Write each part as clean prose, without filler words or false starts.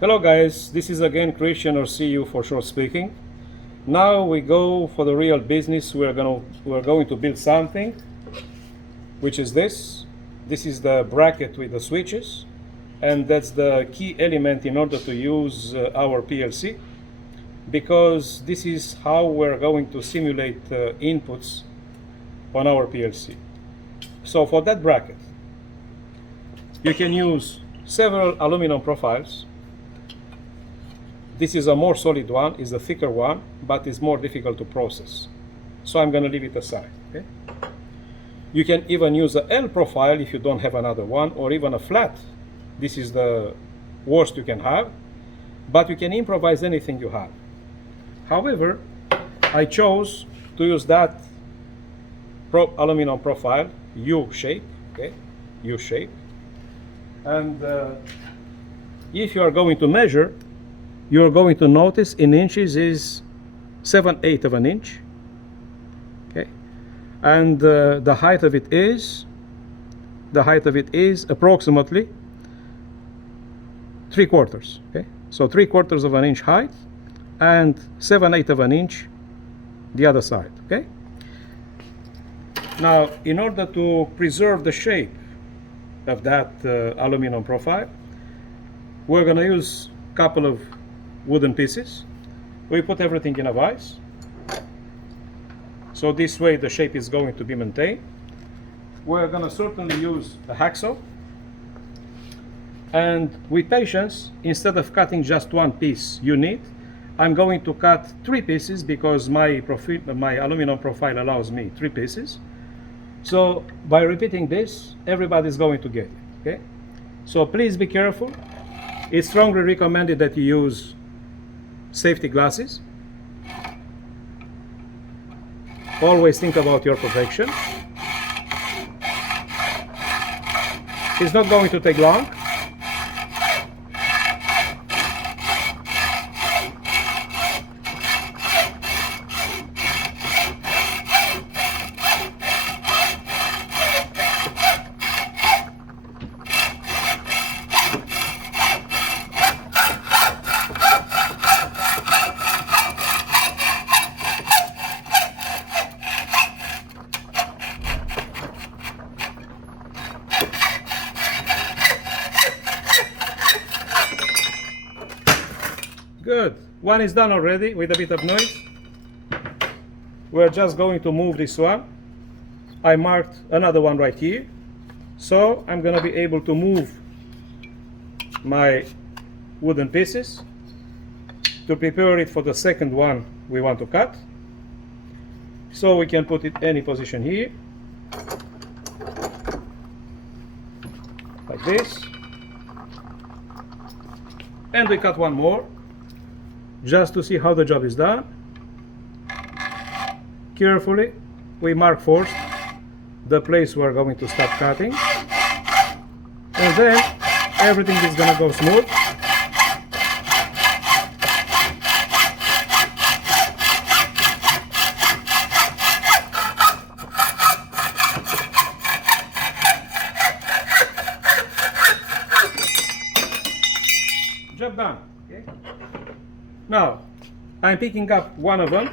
Hello guys, this is again Christian, or CU for short speaking. Now we go for the real business. We're going to build something, which is this. This is the bracket with the switches, and that's the key element in order to use our PLC, because this is how we're going to simulate inputs on our PLC. So for that bracket, you can use several aluminum profiles. This is a more solid one, is a thicker one, but it's more difficult to process. So I'm going to leave it aside. Okay? You can even use a L profile if you don't have another one, or even a flat. This is the worst you can have, but you can improvise anything you have. However, I chose to use that aluminum profile, U shape, okay? U shape. And if you are going to measure, you're going to notice in inches is 7/8 of an inch, okay, and the height of it is approximately 3/4. Okay, so 3/4 of an inch height and 7/8 of an inch the other side. Okay. Now, in order to preserve the shape of that aluminum profile, we're going to use a couple of wooden pieces. We put everything in a vise, so this way the shape is going to be maintained. We're going to certainly use a hacksaw, and with patience, instead of cutting just one piece unit, I'm going to cut 3 pieces, because my aluminum profile allows me 3 pieces. So by repeating this, everybody's going to get it. Okay, so please be careful. It's strongly recommended that you use safety glasses. Always think about your protection. It's not going to take long. Good. One is done already with a bit of noise. We're just going to move this one. I marked another one right here, so I'm going to be able to move my wooden pieces to prepare it for the second one we want to cut. So we can put it any position here, like this, and we cut one more, just to see how the job is done. Carefully, we mark first the place we're going to start cutting, and then everything is going to go smooth. Job done. Okay. Now, I'm picking up one of them.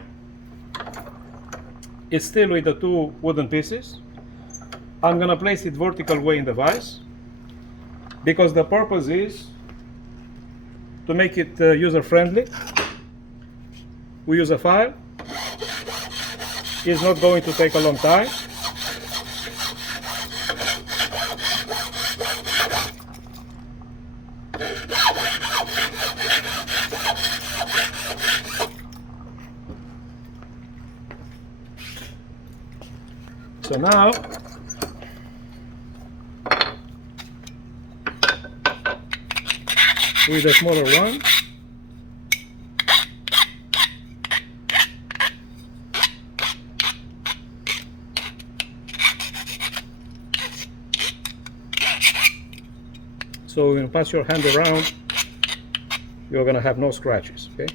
It's still with the 2 wooden pieces. I'm going to place it vertical way in the vise, because the purpose is to make it user-friendly. We use a file. It's not going to take a long time. So now, with a smaller one, so when you pass your hand around, you're going to have no scratches. Okay.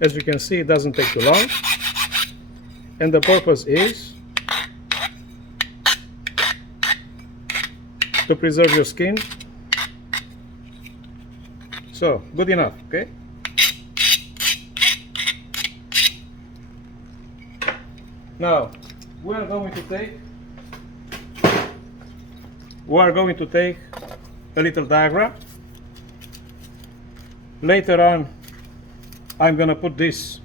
As you can see, it doesn't take too long. and the purpose is to preserve your skin. So, good enough, okay? Now, we are going to take a little diagram. Later on, I'm going to put this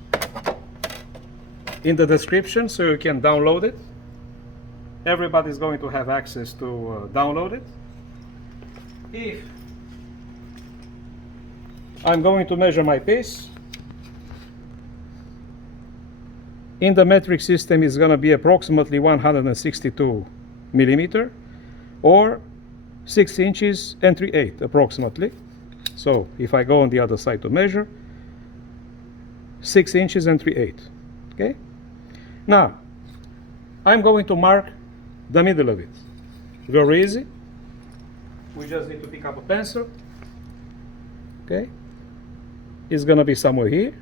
in the description so you can download it. Everybody's going to have access to download it. If I'm going to measure my piece, in the metric system is going to be approximately 162 millimeter, or 6 inches and 3/8 approximately. So if I go on the other side to measure, 6 inches and 3/8. Okay? Now, I'm going to mark the middle of it. Very easy. We just need to pick up a pencil. Okay? It's going to be somewhere here.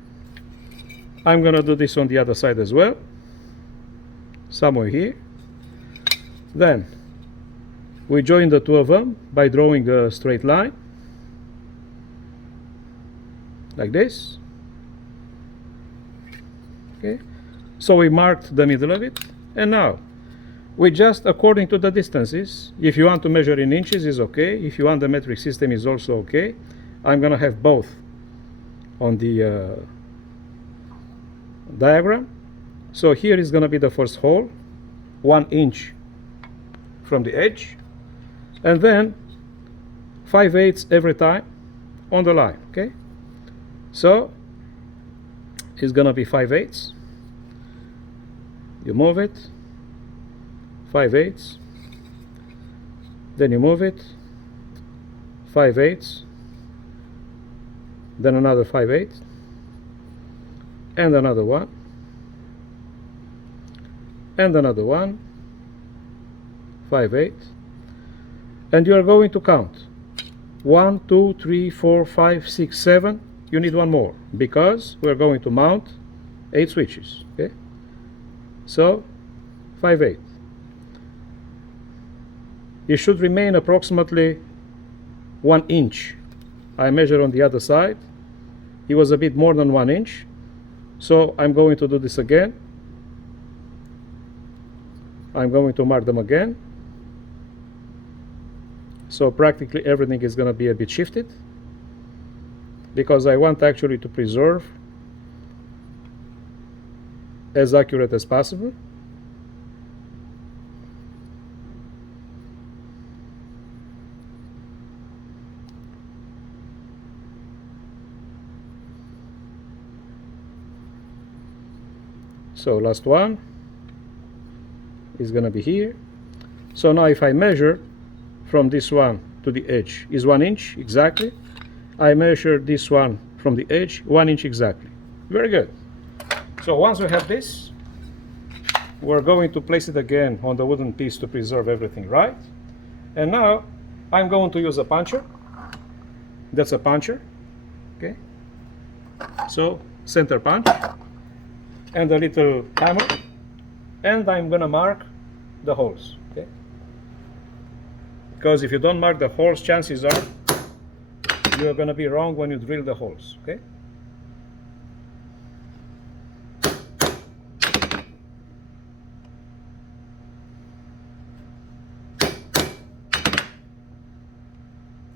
I'm going to do this on the other side as well. Somewhere here. Then, we join the two of them by drawing a straight line. Like this. Okay? So we marked the middle of it. And now, we just, according to the distances, if you want to measure in inches, is okay. If you want the metric system, is also okay. I'm going to have both on the diagram. So here is going to be the first hole, 1 inch from the edge, and then 5/8 every time on the line. Okay, so it's going to be 5/8. You move it, 5/8, then you move it, 5/8, then another 5/8, and another one, and another one, 5/8, and you are going to count 1, 2, 3, 4, 5, 6, 7. You need one more because we are going to mount 8 switches. Okay, so 5/8. It should remain approximately 1 inch. I measure on the other side. It was a bit more than 1 inch. So I'm going to do this again. I'm going to mark them again. So practically everything is going to be a bit shifted because I want actually to preserve as accurate as possible. So last one is going to be here. So now if I measure from this one to the edge is 1 inch exactly. I measure this one from the edge 1 inch exactly. Very good. So once we have this, we're going to place it again on the wooden piece to preserve everything, right? And now I'm going to use a puncher. That's a puncher. Okay. So center punch and a little hammer, and I'm gonna mark the holes. Okay? Because if you don't mark the holes, chances are you're gonna be wrong when you drill the holes. Okay?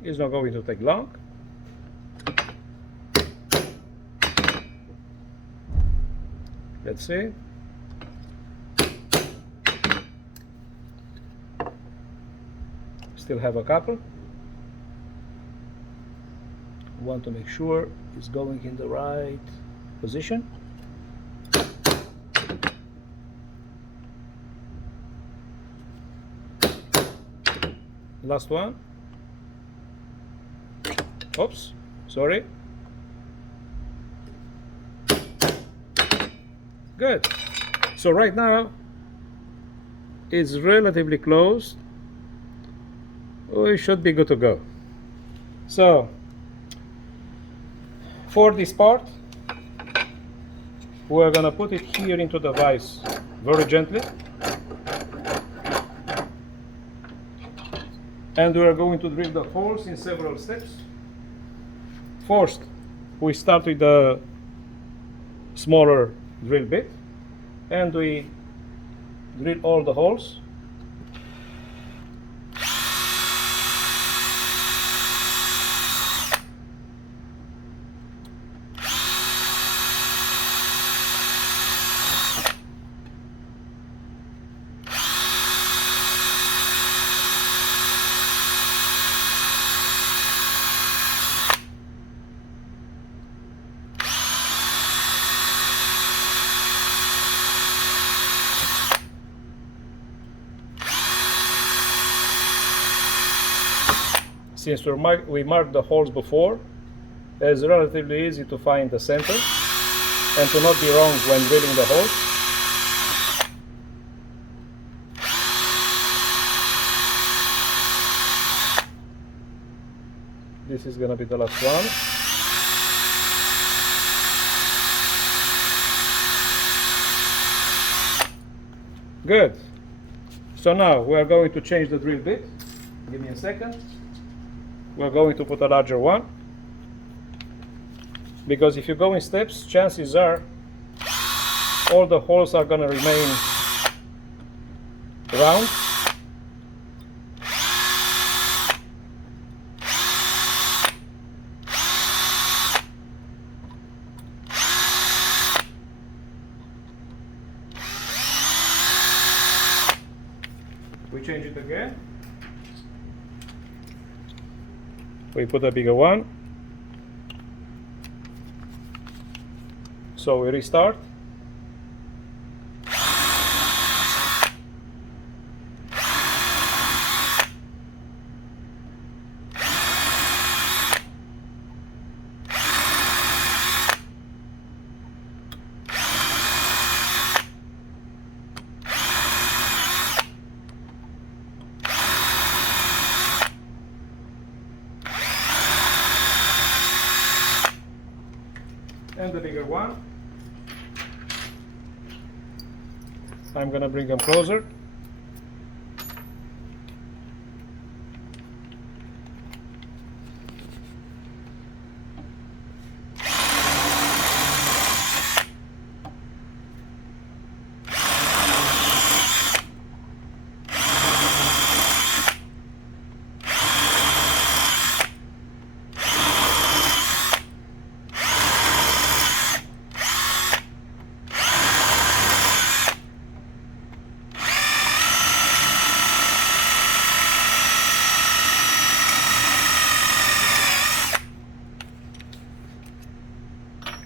It's not going to take long. Let's see. Still have a couple. Want to make sure it's going in the right position. Last one. Oops, sorry. Good. So right now it's relatively close. We should be good to go. So for this part, we're gonna put it here into the vise very gently. And we are going to drill the holes in several steps. First, we start with the smaller drill bit, and we drill all the holes. Since we marked the holes before, it's relatively easy to find the center and to not be wrong when drilling the holes. This is going to be the last one. Good. So now we are going to change the drill bit. Give me a second. We're going to put a larger one, because if you go in steps, chances are all the holes are going to remain round. We change it again. We put a bigger one. So we restart. And the bigger one. I'm gonna bring them closer.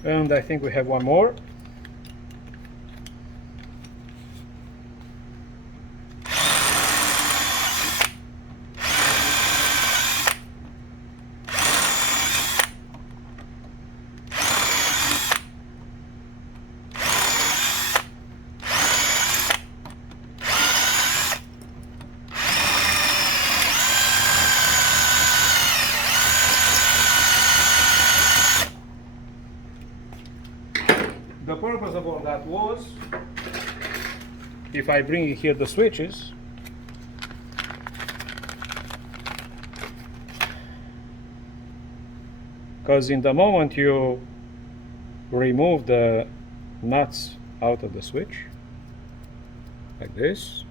And I think we have one more. The purpose of all that was, if I bring here the switches, because in the moment you remove the nuts out of the switch, like this,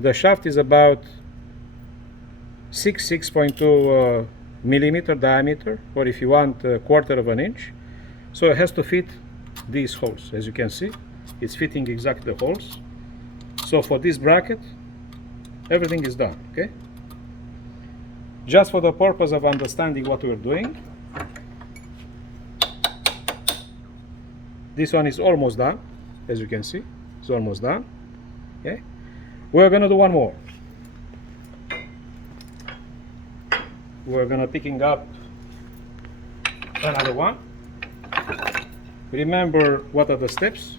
the shaft is about 6.2 millimeter diameter, or if you want, a quarter of an inch. So it has to fit these holes. As you can see, it's fitting exactly the holes. So for this bracket, everything is done, okay? Just for the purpose of understanding what we're doing, this one is almost done. As you can see, it's almost done, okay? We're gonna do one more. We're gonna picking up another one. Remember, what are the steps?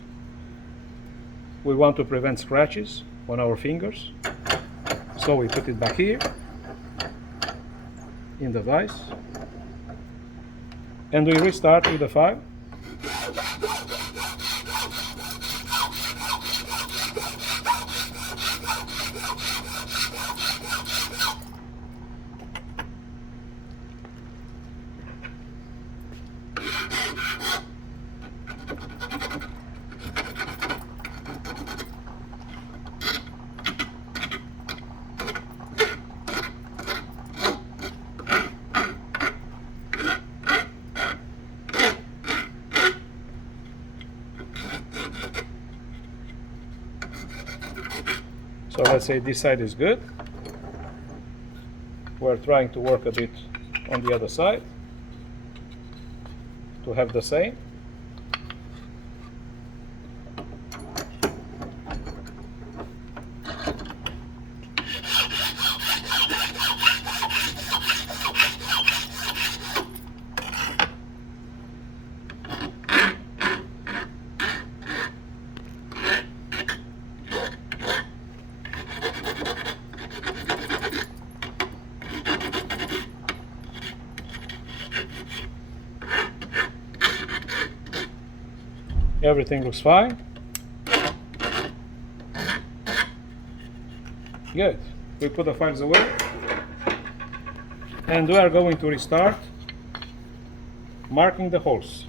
We want to prevent scratches on our fingers. So we put it back here. in the vise, and we restart with the file. So let's say this side is good. We're trying to work a bit on the other side to have the same. Everything looks fine. Good. We put the files away, and we are going to restart marking the holes.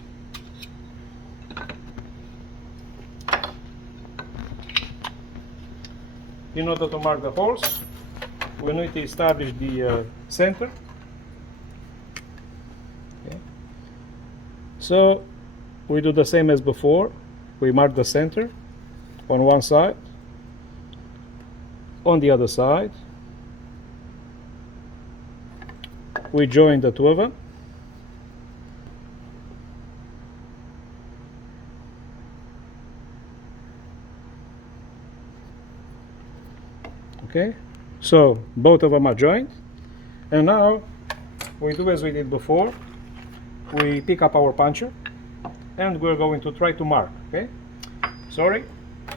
In order to mark the holes, we need to establish the center. Okay. So we do the same as before. We mark the center on one side, on the other side. We join the two of them. Okay, so both of them are joined, and now we do as we did before. We pick up our puncher, and we're going to try to mark. Okay, sorry,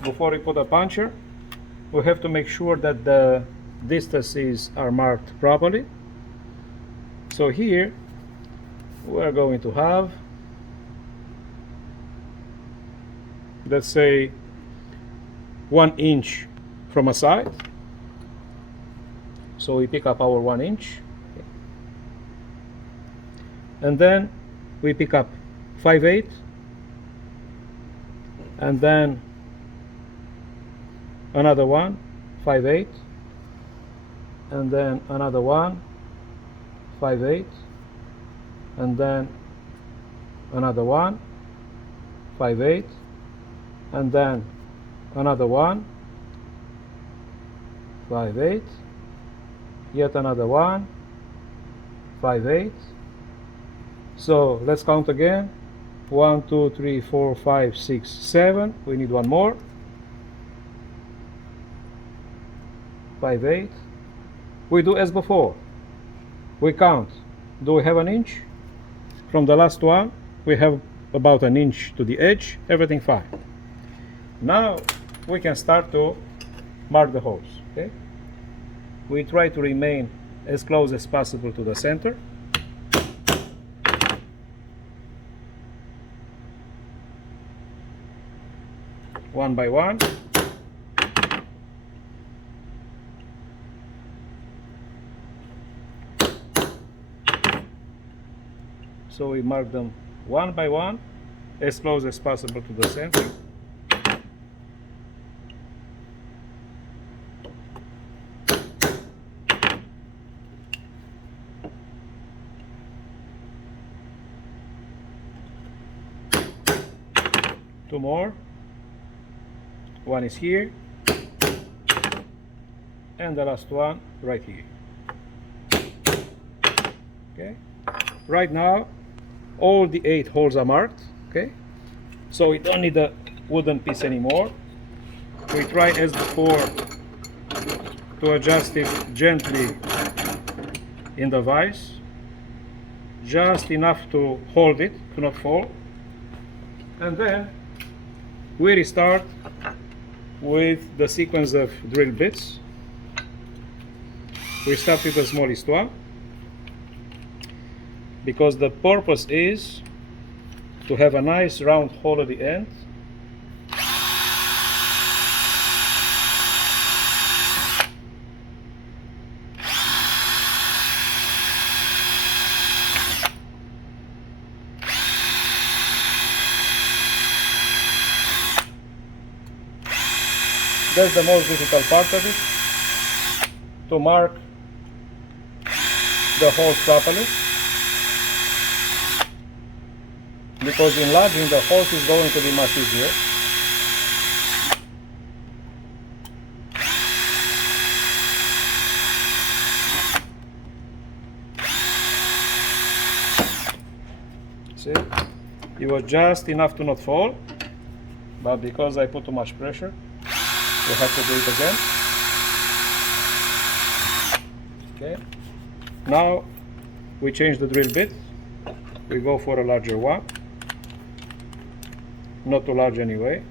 before we put a puncher, we have to make sure that the distances are marked properly. So here we're going to have, let's say, 1 inch from a side. So we pick up our 1 inch, and then we pick up 5/8, and then another one, 5/8, and then another one, 5/8, and then another one, 5/8, and then another one, 5/8, yet another one, 5/8. So let's count again. 1, 2, 3, 4, 5, 6, 7. We need one more. 5/8. We do as before. We count. Do we have an inch? From the last one, we have about an inch to the edge. Everything fine. Now we can start to mark the holes. Okay. We try to remain as close as possible to the center. One by one. So we mark them one by one, as close as possible to the center. Two more. One is here, and the last one right here. Okay. Right now, all the 8 holes are marked. Okay. So we don't need the wooden piece anymore. We try as before to adjust it gently in the vise, just enough to hold it, to not fall, and then we restart with the sequence of drill bits. We start with the smallest one. because the purpose is to have a nice round hole at the end. That's the most difficult part of it, to mark the holes properly, because enlarging the holes is going to be much easier. See, it was just enough to not fall, but because I put too much pressure, we have to do it again. Okay. Now we change the drill bit. We go for a larger one. Not too large anyway.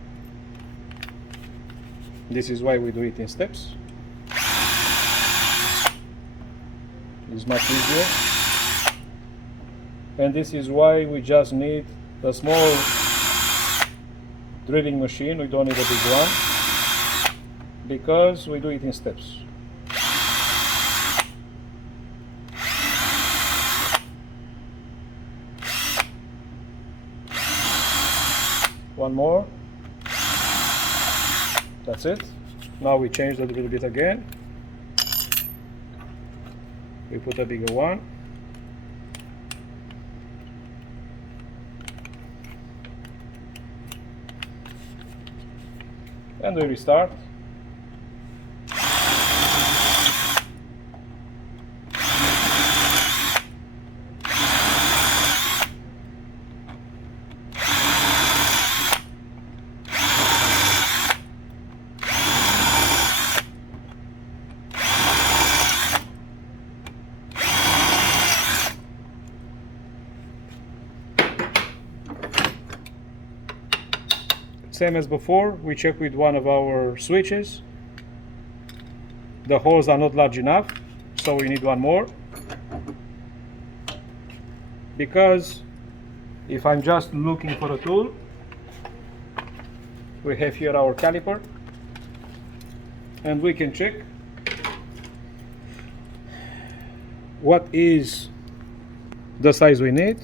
This is why we do it in steps. It's much easier. And this is why we just need a small drilling machine. We don't need a big one, because we do it in steps. One more. That's it. Now we change that a little bit again. We put a bigger one. And we restart. Same as before, we check with one of our switches. The holes are not large enough, so we need one more. Because if I'm just looking for a tool, we have here our caliper, and we can check what is the size we need.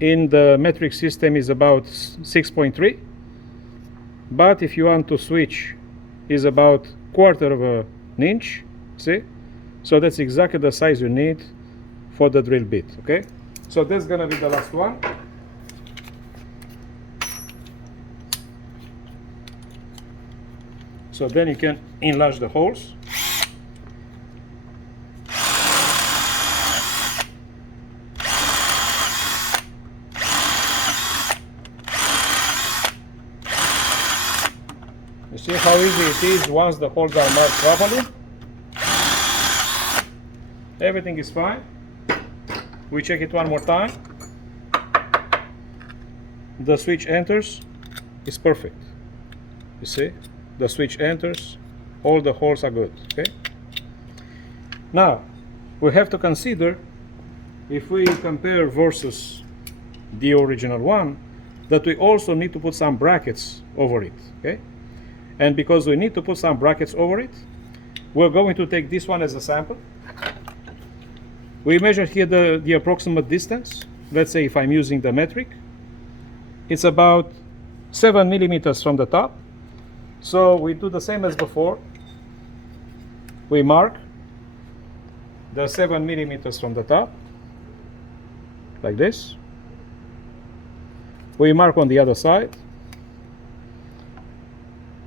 In the metric system is about 6.3, but if you want to switch is about 1/4 of an inch. See, so that's exactly the size you need for the drill bit. Okay, so that's gonna be the last one. So then you can enlarge the holes. You see how easy it is once the holes are marked properly. Everything is fine. We check it one more time. The switch enters. It's perfect. You see? The switch enters. All the holes are good. Okay? Now, we have to consider, if we compare versus the original one, that we also need to put some brackets over it. Okay? And because we need to put some brackets over it, we're going to take this one as a sample. We measure here the approximate distance. Let's say if I'm using the metric, it's about 7 millimeters from the top. So we do the same as before. We mark the 7 millimeters from the top, like this. We mark on the other side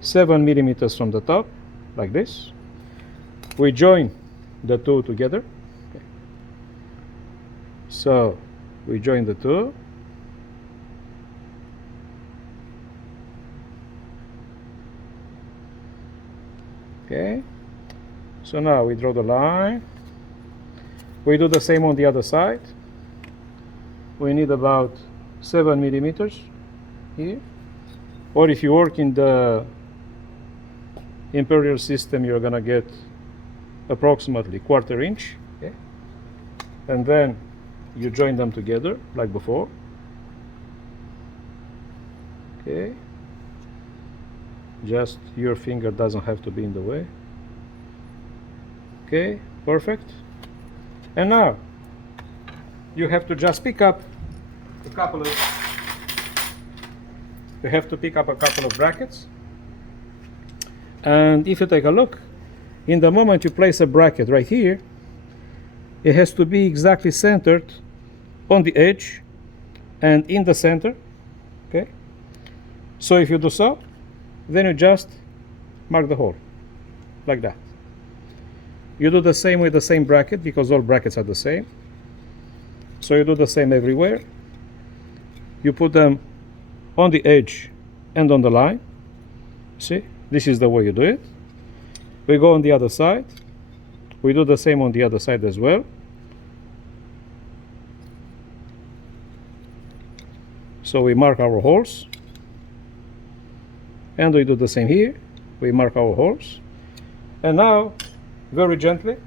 7 millimeters from the top, like this. We join the two together. Okay. So we join the two. Okay. So now we draw the line. We do the same on the other side. We need about 7 millimeters here. Or if you work in the imperial system, you're gonna get approximately 1/4 inch. Okay. and then you join them together like before. Okay, just your finger doesn't have to be in the way. Okay, perfect. And now you have to just pick up a couple of brackets. And if you take a look, in the moment you place a bracket right here, it has to be exactly centered on the edge and in the center. Okay, so if you do so, then you just mark the hole like that. You do the same with the same bracket, because all brackets are the same. So you do the same everywhere. You put them on the edge and on the line. See, this is the way you do it. We go on the other side. We do the same on the other side as well. So we mark our holes. And we do the same here. We mark our holes. And now, very gently,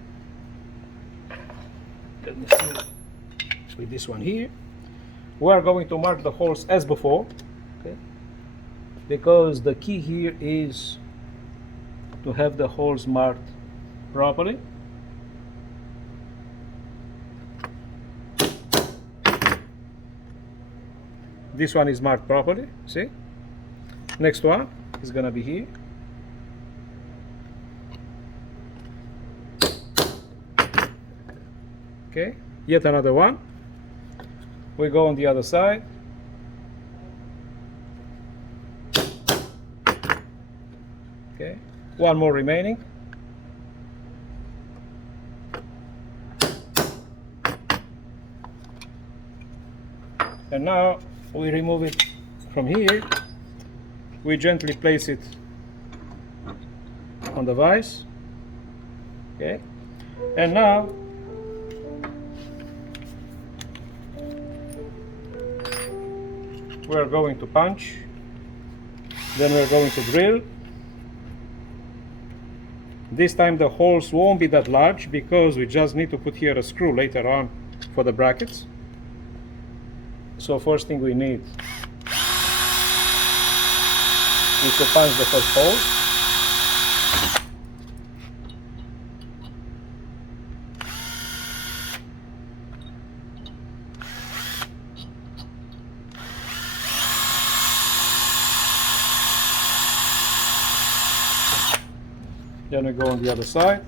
let me see with this one here, we are going to mark the holes as before, okay? Because the key here is to have the holes marked properly. This one is marked properly, see? Next one is gonna be here. Okay, yet another one. We go on the other side. Okay, one more remaining. And now we remove it from here. We gently place it on the vise. Okay, and now we're going to punch, then we're going to drill. This time the holes won't be that large because we just need to put here a screw later on for the brackets. So first thing we need is to punch the first hole. Then we go on the other side.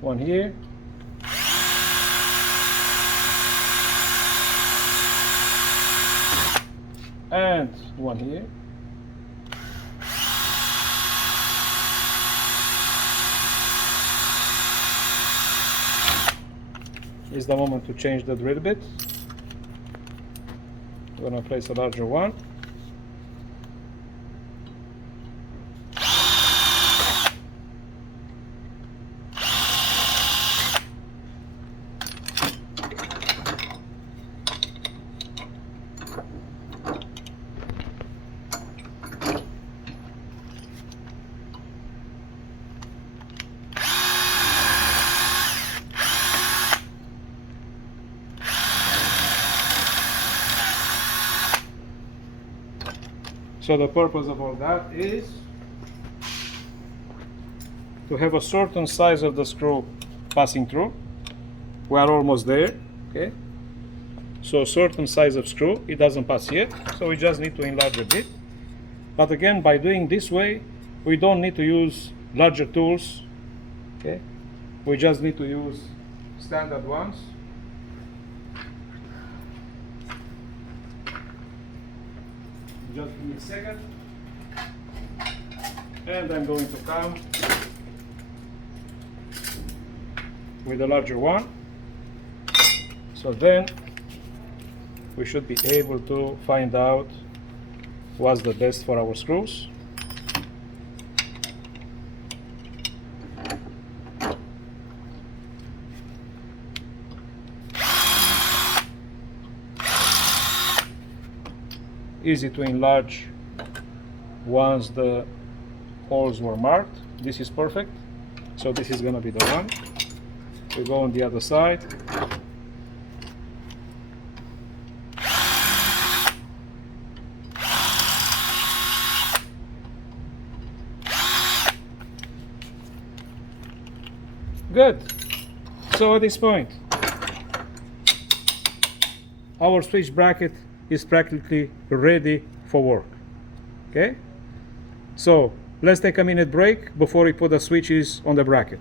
One here. And one here. Is the moment to change the drill bit. I'm going to place a larger one. So the purpose of all that is to have a certain size of the screw passing through. We are almost there, okay? So a certain size of screw, it doesn't pass yet, so we just need to enlarge a bit. But again, by doing this way, we don't need to use larger tools, okay? We just need to use standard ones. Just give me a second, and I'm going to come with a larger one. So then we should be able to find out what's the best for our screws. Easy to enlarge once the holes were marked. This is perfect. So this is gonna be the one. We go on the other side. Good. So at this point, our switch bracket is practically ready for work. Okay? So let's take a minute break before we put the switches on the bracket.